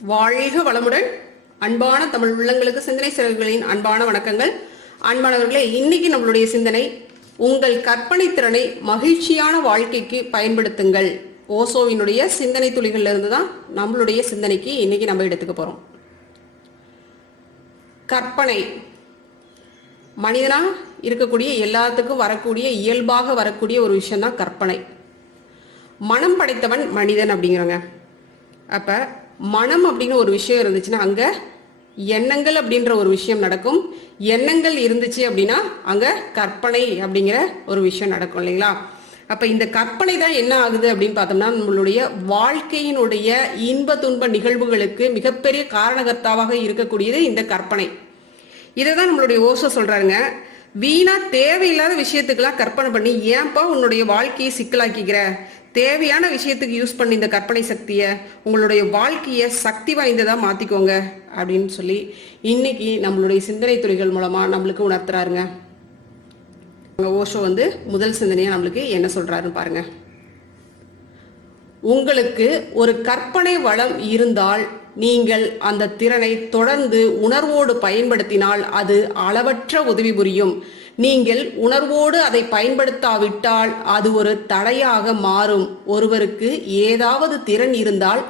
வாழ்க வளமுடன். அன்பான தமிழ் உள்ளங்களுக்கு சிந்தனை சிறகுகளின் அன்பான வணக்கங்கள். அன்பானவர்களே இன்னைக்கு நம்மளுடைய சிந்தனை உங்கள் கற்பனை திறனை மகிழ்ச்சியான வாழ்க்கைக்கு பயன்படுத்துங்கள். ஓசோவினுடைய சிந்தனை துளிகள்ல இருந்து தான் நம்மளுடைய சிந்தனைக்கு இன்னைக்கு நம்ம எடுத்துக்க போறோம். கற்பனை. மனிதனா இருக்கக்கூடிய எல்லாத்துக்கும் வரக்கூடிய இயல்பாக வரக்கூடிய ஒரு விஷயம் தான் கற்பனை. மனம் படைத்தவன் மனிதன் அப்படிங்கிறோங்க. அப்போ மனம் அப்படின்னு ஒரு விஷயம் இருந்துச்சுன்னா அங்க எண்ணங்கள் அப்படின்ற ஒரு விஷயம் நடக்கும். எண்ணங்கள் இருந்துச்சு அப்படின்னா அங்க கற்பனை அப்படிங்கிற ஒரு விஷயம் நடக்கும் இல்லைங்களா? அப்ப இந்த கற்பனை தான் என்ன ஆகுது அப்படின்னு பார்த்தோம்னா நம்மளுடைய வாழ்க்கையினுடைய இன்ப துன்ப நிகழ்வுகளுக்கு மிகப்பெரிய காரணகர்த்தாவாக இருக்கக்கூடியது இந்த கற்பனை. இதை தான் நம்மளுடைய ஓசோ சொல்றாருங்க. வீணா தேவையில்லாத விஷயத்துக்கெல்லாம் கற்பனை பண்ணி ஏன்பா உன்னுடைய வாழ்க்கையை சிக்கலாக்கிக்கிற? தேவையான விஷயத்துக்கு யூஸ் பண்ணி இந்த கற்பனை சக்தியை உங்களுடைய வாழ்க்கையை சக்தி வாய்ந்ததாக மாற்றிக்கோங்க அப்படின்னு சொல்லி இன்னைக்கு நம்மளுடைய சிந்தனை துறைகள் மூலமாக நம்மளுக்கு உணர்த்துறாருங்க. ஓஷோ வந்து முதல் சிந்தனையாக நம்மளுக்கு என்ன சொல்கிறாருன்னு பாருங்க. உங்களுக்கு ஒரு கற்பனை வளம் இருந்தால் நீங்கள் அந்த திறனை தொடர்ந்து உணர்வோடு பயன்படுத்தினால் அது அளவற்ற உதவி புரியும். நீங்கள் உணர்வோடு அதை பயன்படுத்தாவிட்டால் அது ஒரு தடையாக மாறும். ஒருவருக்கு ஏதாவது திறன் இருந்தால்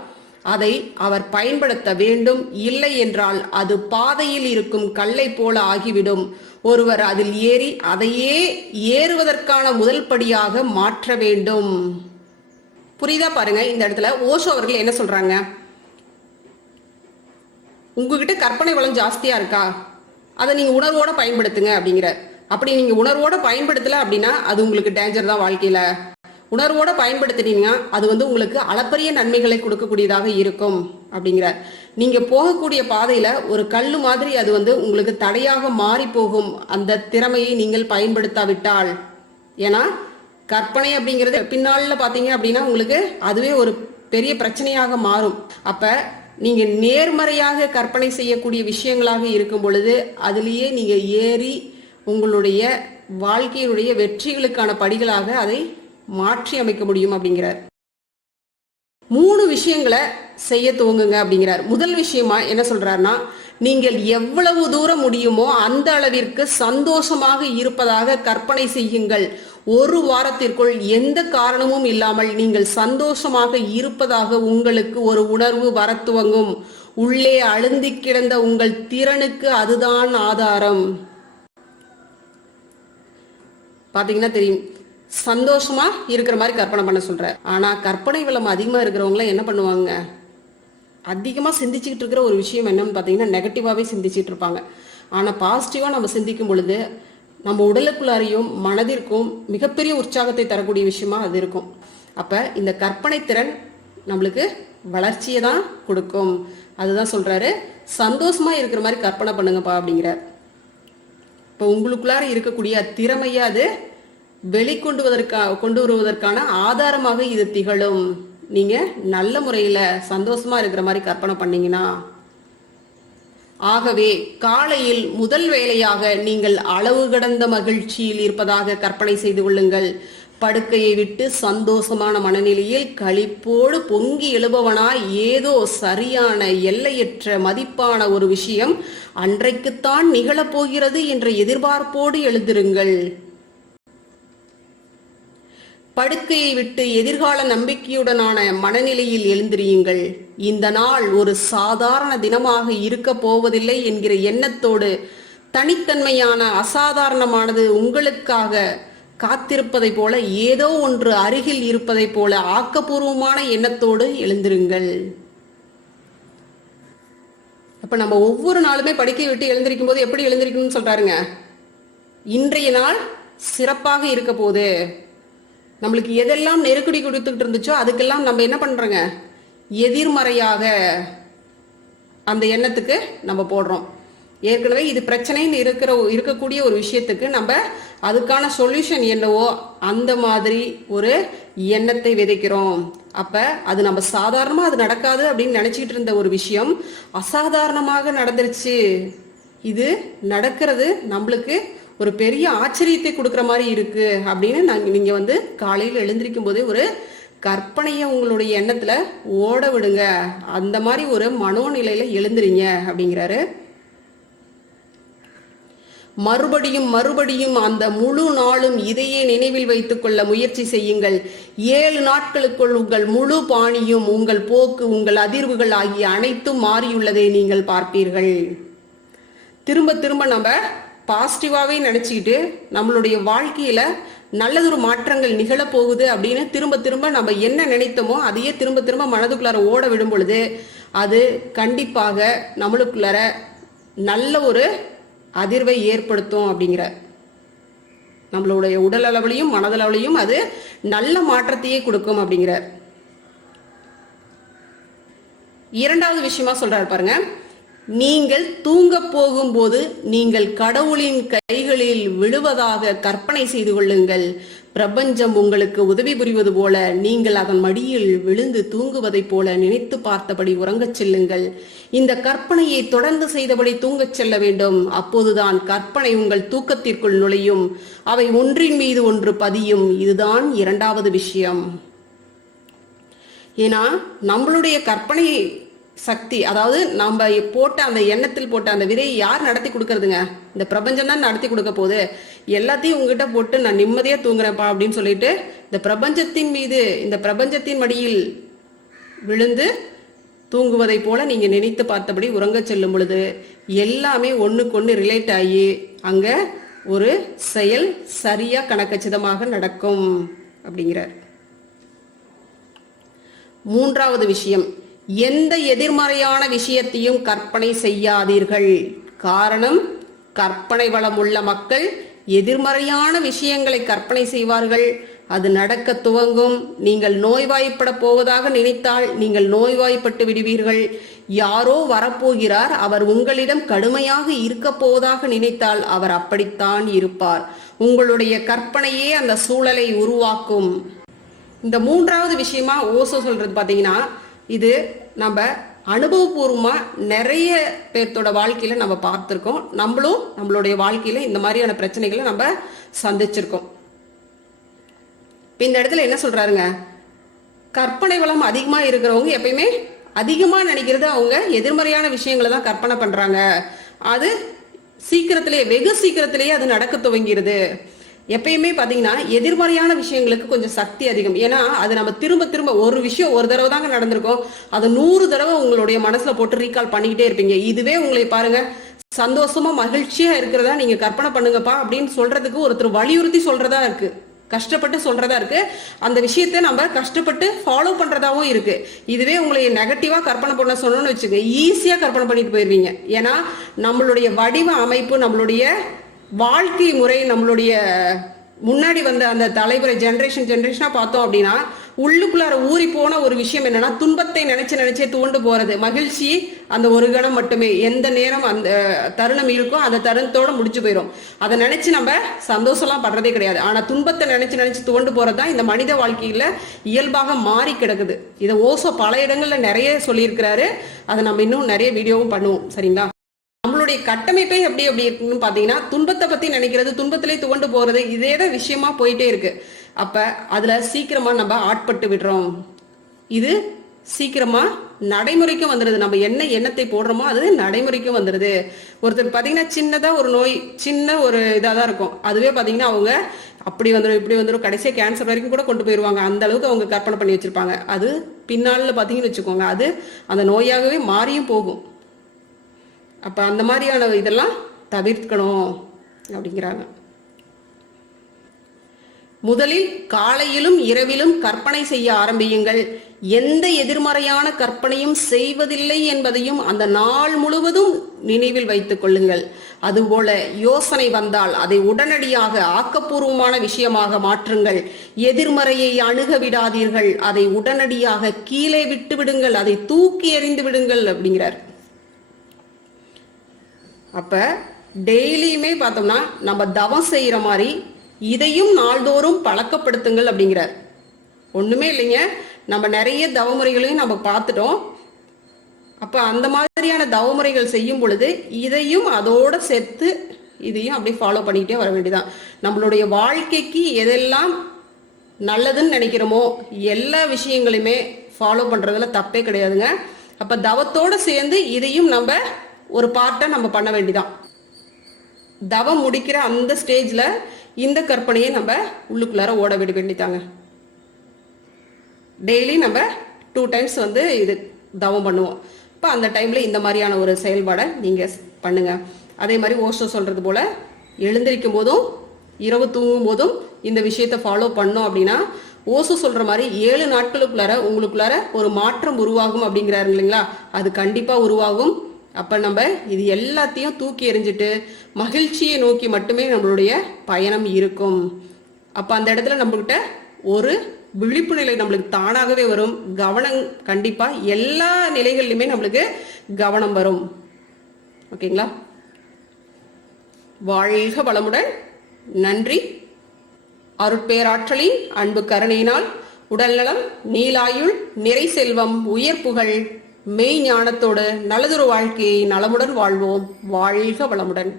அதை அவர் பயன்படுத்த வேண்டும். இல்லை என்றால் அது பாதையில் இருக்கும் கல்லை போல ஆகிவிடும். ஒருவர் அதில் ஏறி அதையே ஏறுவதற்கான முதல் படியாக மாற்ற வேண்டும். புரியுதா பாருங்க இந்த இடத்துல ஓஷோ அவர்கள் என்ன சொல்றாங்க? உங்ககிட்ட கற்பனை வளம் ஜாஸ்தியா இருக்கா? அதை நீங்க உணர்வோட பயன்படுத்துங்க அப்படிங்கிற. அப்படி நீங்க உணர்வோட பயன்படுத்தல அப்படின்னா அது உங்களுக்கு டேஞ்சர் தான் வாழ்க்கையில. உணர்வோட பயன்படுத்தினீங்கன்னா அது வந்து உங்களுக்கு அளப்பரிய நன்மைகளை கொடுக்கக்கூடியதாக இருக்கும் அப்படிங்கிற. நீங்க போகக்கூடிய பாதையில ஒரு கல்லு மாதிரி அது வந்து உங்களுக்கு தடையாக மாறி போகும் அந்த திறமையை நீங்கள் பயன்படுத்தாவிட்டால். ஏன்னா கற்பனை அப்படிங்கிறது பின்னால பாத்தீங்க அப்படின்னா உங்களுக்கு அதுவே ஒரு பெரிய பிரச்சனையாக மாறும். அப்ப நீங்க நேர்மறையாக கற்பனை செய்யக்கூடிய விஷயங்களாக இருக்கும் பொழுது அதுலேயே நீங்க ஏறி உங்களுடைய வாழ்க்கையினுடைய வெற்றிகளுக்கான படிகளாக அதை மாற்றி அமைக்க முடியும் அப்படிங்கிறார். மூணு விஷயங்களை செய்ய துவங்குங்க அப்படிங்கிறார். முதல் விஷயமா என்ன சொல்றாருன்னா நீங்கள் எவ்வளவு தூரம் முடியுமோ அந்த அளவிற்கு சந்தோஷமாக இருப்பதாக கற்பனை செய்யுங்கள். ஒரு வாரத்திற்குள் எந்த காரணமும் இல்லாமல் நீங்கள் சந்தோஷமாக இருப்பதாக உங்களுக்கு ஒரு உணர்வு வர துவங்கும். உள்ளே அழுந்தி கிடந்த உங்கள் திறனுக்கு அதுதான் ஆதாரம். பாத்தீங்கன்னா தெரியும். சந்தோஷமா இருக்கிற மாதிரி கற்பனை பண்ண சொல்ற. ஆனா கற்பனை வளம் அதிகமா இருக்கிறவங்களாம் என்ன பண்ணுவாங்க? அதிகமா சிந்திச்சுக்கிட்டு இருக்கிற ஒரு விஷயம் என்னன்னு பாத்தீங்கன்னா நெகட்டிவாவே சிந்திச்சுட்டு இருப்பாங்க. ஆனா பாசிட்டிவா நம்ம சிந்திக்கும் பொழுது நம்ம உடலுக்குள்ளாரையும் மனதிற்கும் மிகப்பெரிய உற்சாகத்தை தரக்கூடிய விஷயமா அது இருக்கும். அப்ப இந்த கற்பனை திறன் நம்மளுக்கு வளர்ச்சியை தான் கொடுக்கும். அதுதான் சொல்றாரு. சந்தோஷமா இருக்கிற மாதிரி கற்பனை பண்ணுங்கப்பா அப்படிங்கிறார். இப்போ உங்களுக்குள்ளார இருக்கக்கூடிய திறமையை அது வெளிக்கொண்டுவதற்கா கொண்டு வருவதற்கான ஆதாரமாக இது திகழும். நீங்க நல்ல முறையில சந்தோஷமா இருக்கிற மாதிரி கற்பனை பண்ணீங்கன்னா ஆகவே காலையில் முதல் வேலையாக நீங்கள் அளவு கடந்த மகிழ்ச்சியில் இருப்பதாக கற்பனை செய்து கொள்ளுங்கள். படுக்கையை விட்டு சந்தோஷமான மனநிலையில் களிப்போடு பொங்கி எழுபவனாய் ஏதோ சரியான எல்லையற்ற மதிப்பான ஒரு விஷயம் அன்றைக்குத்தான் நிகழப்போகிறது என்ற எதிர்பார்ப்போடு எழுதிருங்கள் படுக்கையை விட்டு எதிர்கால நம்பிக்கையுடனான மனநிலையில் எழுந்திரியுங்கள். இந்த நாள் ஒரு சாதாரண தினமாக இருக்க போவதில்லை என்கிற எண்ணத்தோடு தனித்தன்மையான அசாதாரணமானது உங்களுக்காக காத்திருப்பதை போல ஏதோ ஒன்று அருகில் இருப்பதை போல ஆக்கப்பூர்வமான எண்ணத்தோடு எழுந்திருங்கள். அப்ப நம்ம ஒவ்வொரு நாளுமே படுக்கை விட்டு எழுந்திருக்கும் போது எப்படி எழுந்திருக்கணும்னு சொல்றாருங்க? இன்றைய நாள் சிறப்பாக இருக்க போது நம்மளுக்கு எதெல்லாம் நெருக்கடி கொடுத்துக்கிட்டு இருந்துச்சோ அதுக்கெல்லாம் நம்ம என்ன பண்றோங்க? எதிர்மறையாக அந்த எண்ணத்துக்கு நம்ம போடுறோம். ஏற்கனவே இது பிரச்சனைன்னு இருக்கிற இருக்கக்கூடிய ஒரு விஷயத்துக்கு நம்ம அதுக்கான சொல்யூஷன் என்னவோ அந்த மாதிரி ஒரு எண்ணத்தை விதைக்கிறோம். அப்ப அது நம்ம சாதாரணமா அது நடக்காது அப்படின்னு நினைச்சிட்டு இருந்த ஒரு விஷயம் அசாதாரணமாக நடந்துருச்சு. இது நடக்கிறது நம்மளுக்கு ஒரு பெரிய ஆச்சரியத்தை கொடுக்குற மாதிரி இருக்கு அப்படின்னு நாங்கள் நீங்க வந்து காலையில் எழுந்திருக்கும் போதே ஒரு கற்பனையை உங்களுடைய எண்ணத்துல ஓட விடுங்க. அந்த மாதிரி ஒரு மனோநிலையில எழுந்துறீங்க அப்படிங்கிறாரு. மறுபடியும் மறுபடியும் அந்த முழு நாளும் இதையே நினைவில் வைத்துக் கொள்ள முயற்சி செய்யுங்கள். ஏழு நாட்களுக்குள் உங்கள் முழு பாணியும் உங்கள் போக்கு உங்கள் அதிர்வுகள் ஆகிய அனைத்தும் மாறியுள்ளதை நீங்கள் பார்ப்பீர்கள். திரும்ப திரும்ப நம்ம பாசிட்டிவாகவே நினச்சிக்கிட்டு நம்மளுடைய வாழ்க்கையில் நல்லதொரு மாற்றங்கள் நிகழப் போகுது அப்படின்னு திரும்ப திரும்ப நம்ம என்ன நினைத்தோமோ அதையே திரும்ப திரும்ப மனதுக்குள்ளார ஓட விடும் பொழுது அது கண்டிப்பாக நம்மளுக்குள்ளார நல்ல ஒரு அதிர்வை ஏற்படுத்தும் அப்படிங்கிற நம்மளுடைய உடல் அளவுலையும் மனதளவுலையும் அது நல்ல மாற்றத்தையே கொடுக்கும் அப்படிங்கிறார் இரண்டாவது விஷயமா சொல்றாரு பாருங்க. நீங்கள் தூங்க போகும்போது நீங்கள் கடவுளின் கைகளில் விழுவதாக கற்பனை செய்து கொள்ளுங்கள். பிரபஞ்சம் உங்களுக்கு உதவி புரிவது போல நீங்கள் அதன் மடியில் விழுந்து தூங்குவதைப் போல நினைத்து பார்த்தபடி உறங்கச் செல்லுங்கள். இந்த கற்பனையை தொடர்ந்து செய்தபடி தூங்கச் செல்ல வேண்டும். அப்போதுதான் கற்பனை உங்கள் தூக்கத்திற்குள் நுழையும். அவை ஒன்றின் மீது ஒன்று பதியும். இதுதான் இரண்டாவது விஷயம். ஏன்னா நம்மளுடைய கற்பனையை சக்தி. அதாவது நம்ம போட்ட அந்த எண்ணத்தில் போட்ட அந்த விதையை யார் நடத்தி கொடுக்கறதுங்க? இந்த பிரபஞ்சம் தான் நடத்தி கொடுக்க போகுது. எல்லாத்தையும் உங்ககிட்ட போட்டு நான் நிம்மதியா தூங்குறேன்ப்பா அப்படின்னு சொல்லிட்டு இந்த பிரபஞ்சத்தின் மீது இந்த பிரபஞ்சத்தின் மடியில் விழுந்து தூங்குவதை போல நீங்க நினைத்து பார்த்தபடி உறங்க செல்லும் பொழுது எல்லாமே ஒன்றுக்கொன்று ரிலேட் ஆகி அங்க ஒரு செயல் சரியா கணக்கச்சிதமாக நடக்கும் அப்படிங்கிறார். மூன்றாவது விஷயம். எந்த எதிர்மறையான விஷயத்தையும் கற்பனை செய்யாதீர்கள். காரணம் கற்பனை வளம் உள்ள மக்கள் எதிர்மறையான விஷயங்களை கற்பனை செய்வார்கள். அது நடக்க துவங்கும். நீங்கள் நோய்வாய்ப்பட போவதாக நினைத்தால் நீங்கள் நோய்வாய்ப்பட்டு விடுவீர்கள். யாரோ வரப்போகிறார். அவர் உங்களிடம் கடுமையாக இருக்க போவதாக நினைத்தால் அவர் அப்படித்தான் இருப்பார். உங்களுடைய கற்பனையே அந்த சூழலை உருவாக்கும். இந்த மூன்றாவது விஷயமா ஓசோ சொல்றது பாத்தீங்கன்னா இது நம்ம அனுபவபூர்வமாக நிறைய பேர்த்தோட வாழ்க்கையில நம்ம பார்த்துருக்கோம். நம்மளும் நம்மளுடைய வாழ்க்கையில இந்த மாதிரியான பிரச்சனைகளை நம்ம சந்திச்சிருக்கோம். இந்த இடத்துல என்ன சொல்றாருங்க? கற்பனை வளம் அதிகமாக இருக்கிறவங்க எப்பயுமே அதிகமாக நினைக்கிறது அவங்க எதிர்மறையான விஷயங்களை தான் கற்பனை பண்றாங்க. அது சீக்கிரத்திலேயே வெகு சீக்கிரத்திலேயே அது நடக்க துவங்கிறது எப்பயுமே பார்த்தீங்கன்னா எதிர்மறையான விஷயங்களுக்கு கொஞ்சம் சக்தி அதிகம். ஏன்னா அது நம்ம திரும்ப திரும்ப ஒரு விஷயம் ஒரு தடவை தாங்க நடந்திருக்கும். அது நூறு தடவை உங்களுடைய மனசில் போட்டு ரீகால் பண்ணிக்கிட்டே இருப்பீங்க. இதுவே உங்களை பாருங்க சந்தோஷமா மகிழ்ச்சியா இருக்கிறதா நீங்க கற்பனை பண்ணுங்கப்பா அப்படின்னு சொல்றதுக்கு ஒருத்தர் வலியுறுத்தி சொல்றதா இருக்கு. கஷ்டப்பட்டு சொல்றதா இருக்கு. அந்த விஷயத்தை நம்ம கஷ்டப்பட்டு ஃபாலோ பண்றதாவும் இருக்கு. இதுவே உங்களை நெகட்டிவா கற்பனை பண்ண சொன்னோம்னு வச்சுங்க ஈஸியா கற்பனை பண்ணிட்டு போயிருவீங்க. ஏன்னா நம்மளுடைய வடிவ அமைப்பு நம்மளுடைய வாழ்க்கை முறை நம்மளுடைய முன்னாடி வந்த அந்த தலைமுறை ஜென்ரேஷன் ஜென்ரேஷனாக பார்த்தோம் அப்படின்னா உள்ளுக்குள்ளார ஊறி போன ஒரு விஷயம் என்னன்னா துன்பத்தை நினைச்சு நினைச்சே தூண்டு போறது. மகிழ்ச்சி அந்த ஒரு கணம் மட்டுமே. எந்த நேரம் அந்த தருணம் இருக்கோ அந்த தருணத்தோட முடிச்சு போயிடும் அதை நினைச்சு நம்ம சந்தோஷம்லாம் படுறதே கிடையாது. ஆனா துன்பத்தை நினைச்சு நினைச்சு தோண்டு போறது தான் இந்த மனித வாழ்க்கையில இயல்பாக மாறி கிடக்குது. இதை ஓசோ பல இடங்கள்ல நிறைய சொல்லியிருக்கிறாரு. அதை நம்ம இன்னும் நிறைய வீடியோவும் பண்ணுவோம். சரிங்களா? நம்மளுடைய கட்டமைப்பே எப்படி எப்படி இருக்குன்னு பாத்தீங்கன்னா துன்பத்தை பத்தி நினைக்கிறது துன்பத்திலே துவண்டு போறது இதே தான் விஷயமா போயிட்டே இருக்கு. அப்ப அதுல சீக்கிரமா நம்ம ஆட்பட்டு விடுறோம். இது சீக்கிரமா நடைமுறைக்கும் வந்துடுது நம்ம என்ன எண்ணத்தை போடுறோமோ அது நடைமுறைக்கும் வந்துடுது ஒருத்தர் பார்த்தீங்கன்னா சின்னதாக ஒரு நோய் சின்ன ஒரு இதாக தான் இருக்கும். அதுவே பார்த்தீங்கன்னா அவங்க அப்படி வந்துடும் இப்படி வந்துடும் கடைசியாக கேன்சர் வரைக்கும் கூட கொண்டு போயிடுவாங்க அந்த அளவுக்கு அவங்க கற்பனை பண்ணி வச்சிருப்பாங்க. அது பின்னாளில் பார்த்தீங்கன்னு வச்சுக்கோங்க அது அந்த நோயாகவே மாறியும் போகும். அப்போ அந்த மாதிரியான இதெல்லாம் தவிர்க்கணும் அப்படிங்கிறாங்க. முதலில் காலையிலும் இரவிலும் கற்பனை செய்ய ஆரம்பியுங்கள். எந்த எதிர்மறையான கற்பனையும் செய்வதில்லை என்பதையும் அந்த நாள் முழுவதும் நினைவில் வைத்துக் கொள்ளுங்கள். அதுபோல யோசனை வந்தால் அதை உடனடியாக ஆக்கப்பூர்வமான விஷயமாக மாற்றுங்கள். எதிர்மறையை அணுக விடாதீர்கள். அதை உடனடியாக கீழே விட்டு விடுங்கள். அதை தூக்கி எறிந்து விடுங்கள் அப்படிங்கிறார். அப்போ டெய்லியுமே பார்த்தோம்னா நம்ம தவம் செய்கிற மாதிரி இதையும் நாள்தோறும் பழக்கப்படுத்துங்கள் அப்படிங்கிறார். ஒன்றுமே இல்லைங்க. நம்ம நிறைய தவமுறைகளையும் நம்ம பார்த்துட்டோம். அப்போ அந்த மாதிரியான தவமுறைகள் செய்யும் பொழுது இதையும் அதோட சேர்த்து இதையும் அப்படியே ஃபாலோ பண்ணிக்கிட்டே வர வேண்டியதான் நம்மளுடைய வாழ்க்கைக்கு எதெல்லாம் நல்லதுன்னு நினைக்கிறோமோ எல்லா விஷயங்களையுமே ஃபாலோ பண்ணுறதுல தப்பே கிடையாதுங்க. அப்போ தவத்தோடு சேர்ந்து இதையும் நம்ம ஒரு பார்ட்டை நம்ம பண்ண வேண்டிதான். தவம் முடிக்கிற அந்த ஸ்டேஜில் இந்த கற்பனையை நம்ம உள்ளுக்குள்ளார ஓட விட வேண்டிதாங்க. டெய்லி நம்ம டூ டைம்ஸ் வந்து இது தவம் பண்ணுவோம். இப்போ அந்த டைமில் இந்த மாதிரியான ஒரு செயல்பாடை நீங்கள் பண்ணுங்கள் அதே மாதிரி ஓஷோ சொல்கிறது போல் எழுந்திருக்கும் போதும் இரவு தூங்கும் போதும் இந்த விஷயத்தை ஃபாலோ பண்ணோம் அப்படின்னா ஓசோ சொல்ற மாதிரி ஏழு நாட்களுக்குள்ளார உங்களுக்குள்ளார ஒரு மாற்றம் உருவாகும் அப்படிங்கிறாரு இல்லைங்களா? அது கண்டிப்பாக உருவாகும். அப்ப நம்ம இது எல்லாத்தையும் தூக்கி எறிஞ்சிட்டு மகிழ்ச்சியை நோக்கி மட்டுமே நம்மளுடைய பயணம் இருக்கும். அப்ப அந்த இடத்துல நம்மகிட்ட ஒரு விழிப்பு நிலை நம்மளுக்கு தானாகவே வரும். கவனம் கண்டிப்பா எல்லா நிலைகள்லையுமே நம்மளுக்கு கவனம் வரும். ஓகேங்களா வாழ்க வளமுடன். நன்றி. அருட்பேராற்றலின் அன்பு கருணையினால் உடல்நலம் நீலாயுள் நிறை செல்வம் உயர் புகழ். மெய் ஞானத்தோடு நல்லதொரு வாழ்க்கையை நலமுடன் வாழ்வோம். வாழ்க வளமுடன்.